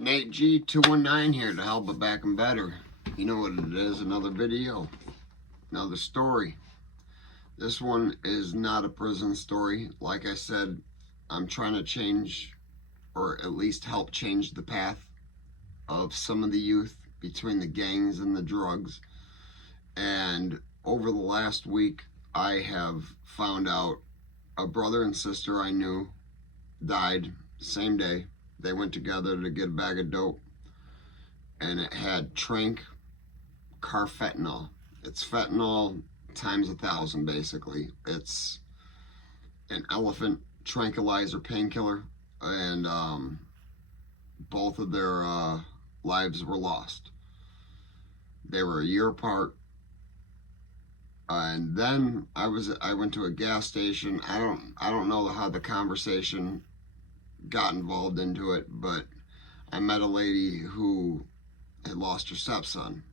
Nate G219 here to help it back and better. You know what it is, another video, another story. This one is not a prison story. Like I said, I'm trying to change, or at least help change the path of some of the youth between the gangs and the drugs. And over the last week, I have found out a brother and sister I knew died same day. They went together to get a bag of dope, and it had tranq carfentanil. It's fentanyl times 1,000 basically. It's an elephant tranquilizer painkiller, and both of their lives were lost. They were a year apart. And then I went to a gas station. I don't know how the conversation got involved into it, but I met a lady who had lost her stepson.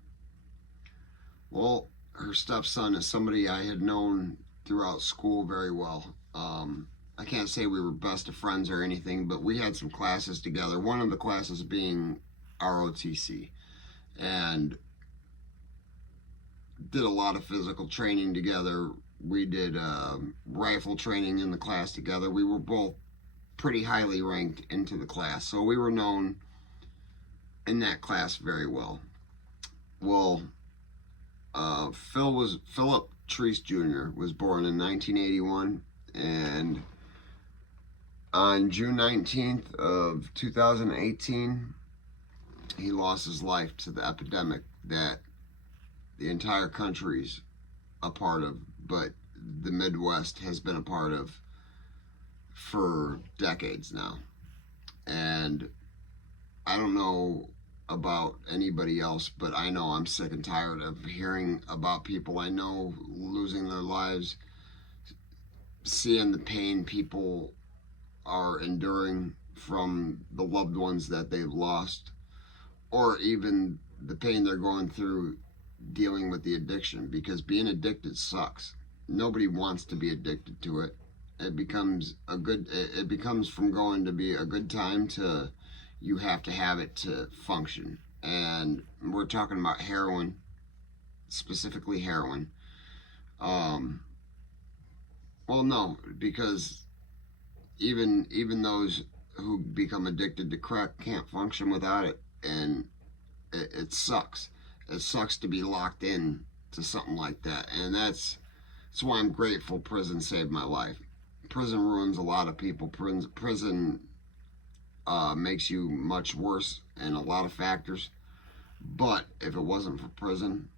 Well, her stepson is somebody I had known throughout school very well. I can't say we were best of friends or anything, but we had some classes together. One of the classes being ROTC, and did a lot of physical training together. We did rifle training in the class together. We were both pretty highly ranked into the class, so we were known in that class very well. Well, Philip Treece Jr. was born in 1981, and on June 19th of 2018, he lost his life to the epidemic that the entire country's a part of, but the Midwest has been a part of for decades now. And I don't know about anybody else, but I know I'm sick and tired of hearing about people I know losing their lives, seeing the pain people are enduring from the loved ones that they've lost, or even the pain they're going through dealing with the addiction, because being addicted sucks. Nobody wants to be addicted to it. It becomes from going to be a good time to you have to have it to function. And we're talking about heroin, specifically heroin. Well, no, because even those who become addicted to crack can't function without it, and it sucks. It sucks to be locked in to something like that, and that's why I'm grateful prison saved my life. Prison ruins a lot of people. Prison makes you much worse in a lot of factors. But if it wasn't for prison,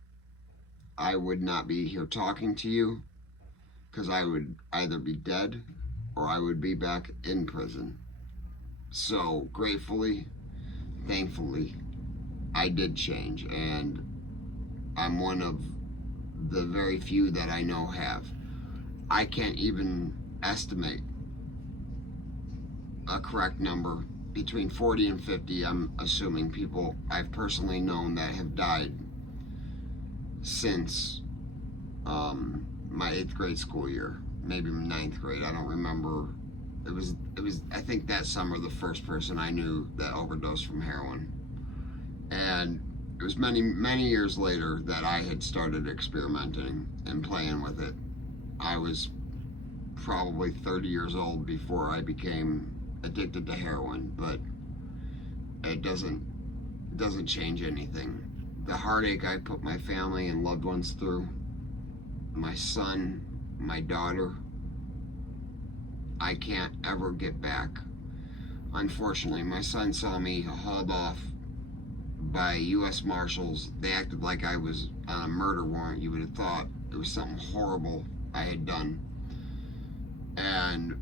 I would not be here talking to you, because I would either be dead or I would be back in prison. So gratefully, thankfully, I did change, and I'm one of the very few that I know have. I can't even estimate a correct number. Between 40 and 50, I'm assuming, people I've personally known that have died since my 8th grade school year, maybe 9th grade. I don't remember. It was I think that summer, the first person I knew that overdosed from heroin. And it was many years later that I had started experimenting and playing with it. I was probably 30 years old before I became addicted to heroin, but it doesn't change anything. The heartache I put my family and loved ones through, my son, my daughter, I can't ever get back. Unfortunately, my son saw me hauled off by U.S. Marshals. They acted like I was on a murder warrant. You would have thought it was something horrible I had done. And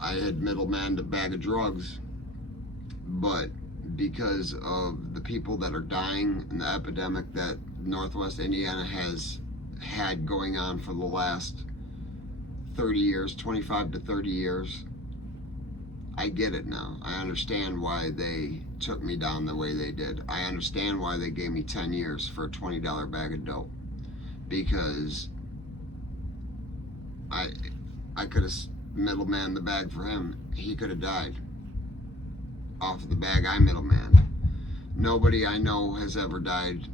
I had middlemanned a bag of drugs. But because of the people that are dying and the epidemic that Northwest Indiana has had going on for the last 30 years, 25 to 30 years, I get it now. I understand why they took me down the way they did. I understand why they gave me 10 years for a $20 bag of dope. Because I could have middleman the bag for him, he could have died off of the bag I middleman. Nobody I know has ever died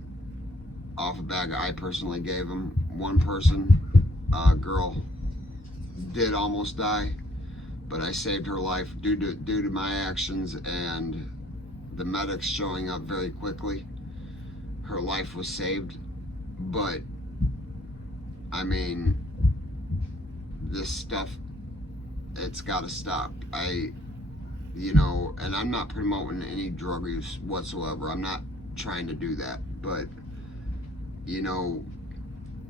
off a bag I personally gave him. One person, a girl, did almost die, but I saved her life due to my actions and the medics showing up very quickly. Her life was saved. But I mean, this stuff, it's got to stop. And I'm not promoting any drug use whatsoever. I'm not trying to do that. But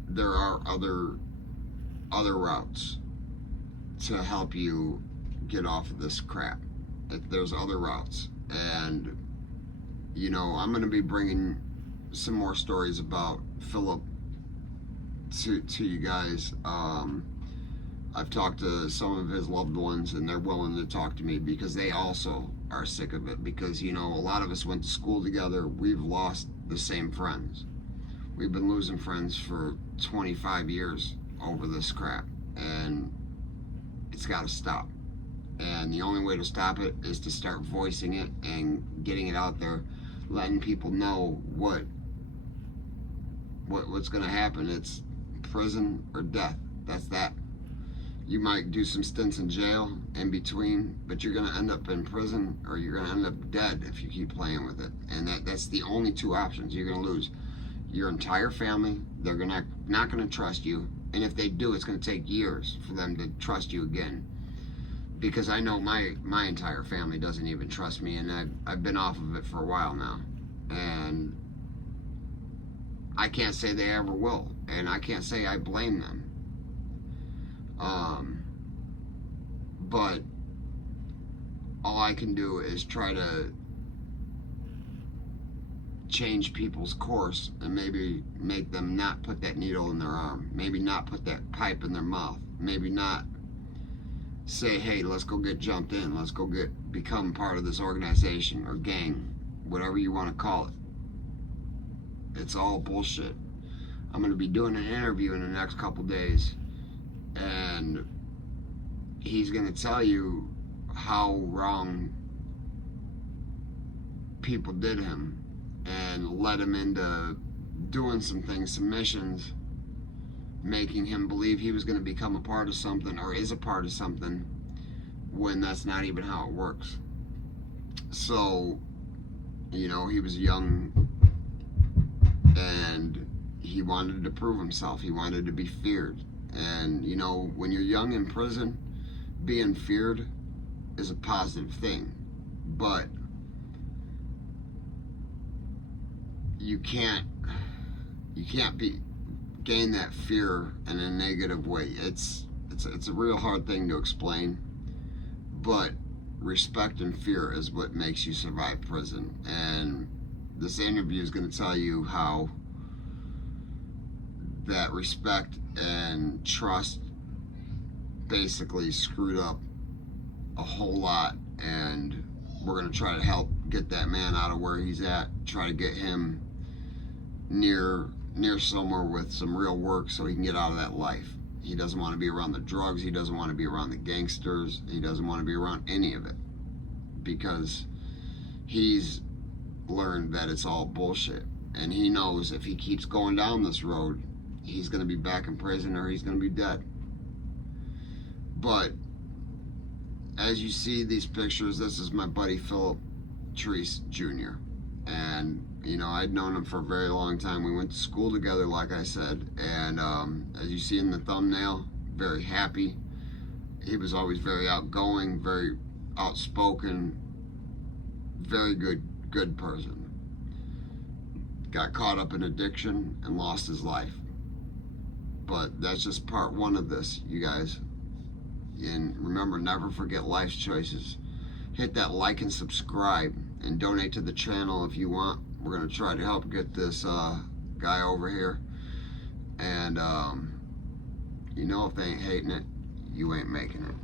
there are other routes to help you get off of this crap. There's other routes, and I'm going to be bringing some more stories about Philip to you guys. I've talked to some of his loved ones, and they're willing to talk to me because they also are sick of it. Because a lot of us went to school together. We've lost the same friends. We've been losing friends for 25 years over this crap, and it's got to stop. And the only way to stop it is to start voicing it and getting it out there, letting people know what's going to happen. It's prison or death. That's that. You might do some stints in jail in between, but you're going to end up in prison or you're going to end up dead if you keep playing with it. And that's the only two options. You're going to lose your entire family. They're not going to trust you. And if they do, it's going to take years for them to trust you again. Because I know my entire family doesn't even trust me, and I've been off of it for a while now. And I can't say they ever will. And I can't say I blame them. But all I can do is try to change people's course and maybe make them not put that needle in their arm. Maybe not put that pipe in their mouth. Maybe not say, hey, let's go get jumped in. Let's go become part of this organization or gang, whatever you want to call it. It's all bullshit. I'm going to be doing an interview in the next couple days, and he's going to tell you how wrong people did him and led him into doing some things, some missions, making him believe he was going to become a part of something or is a part of something when that's not even how it works. So, he was young and he wanted to prove himself. He wanted to be feared. And, when you're young in prison, being feared is a positive thing. But you can't gain that fear in a negative way. It's a real hard thing to explain, but respect and fear is what makes you survive prison. And this interview is going to tell you how that respect and trust basically screwed up a whole lot, and we're going to try to help get that man out of where he's at, try to get him near somewhere with some real work so he can get out of that life. He doesn't want to be around the drugs. He doesn't want to be around the gangsters. He doesn't want to be around any of it because he's learned that it's all bullshit. And he knows if he keeps going down this road, he's going to be back in prison or he's going to be dead. But as you see these pictures, this is my buddy Philip Treece Jr. And I'd known him for a very long time. We went to school together, like I said. And as you see in the thumbnail, very happy. He was always very outgoing, very outspoken, very good person. Got caught up in addiction and lost his life. But that's just part one of this, you guys. And remember, never forget life's choices. Hit that like and subscribe and donate to the channel if you want. We're going to try to help get this guy over here. And, if they ain't hating it, you ain't making it.